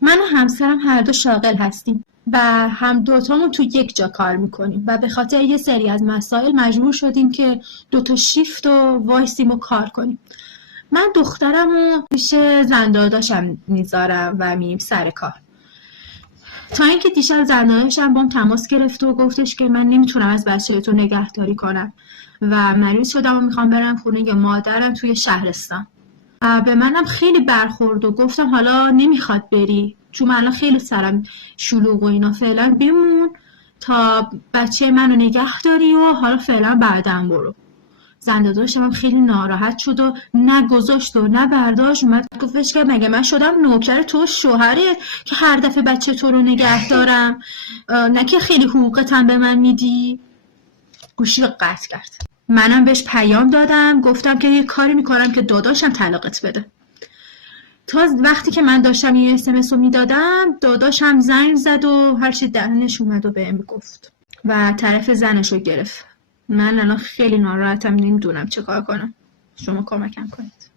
من و همسرم هر دو شاغل هستیم و هم دوتامون تو یک جا کار میکنیم و به خاطر یه سری از مسائل مجبور شدیم که دوتا شیفت و وایسیم و کار کنیم. من دخترم و پیش زنداداشم میذارم و میریم سر کار. تا اینکه دیشب زنداداشم بام تماس گرفت و گفتش که من نمیتونم از بچه تو نگهداری کنم و مریض شدم و میخوام برم خونه یا مادرم توی شهرستان. به منم خیلی برخورد و گفتم حالا نمیخواد بری چون من الان خیلی سرم شلوغ و اینا، فعلا بمون تا بچه منو نگه داری و حالا فعلا بعدم برو. زنده داشتم هم خیلی ناراحت شد و نه گذاشت و نه برداشت، اومد گفتش که مگه من شدم نوکر تو شوهرت که هر دفعه بچه تو رو نگه دارم، نه که خیلی حقوقتم به من میدی. گوشی رو قطع کرد. منم بهش پیام دادم گفتم که یه کاری میکنم که داداشم طلاقت بده. تا وقتی که من داشتم یه اسمس رو میدادم داداشم زنگ زد و هر چی دهنش اومد و بهم گفت و طرف زنش رو گرفت. من الان خیلی ناراحتم، نمیدونم چه کار کنم. شما کمکم کنید.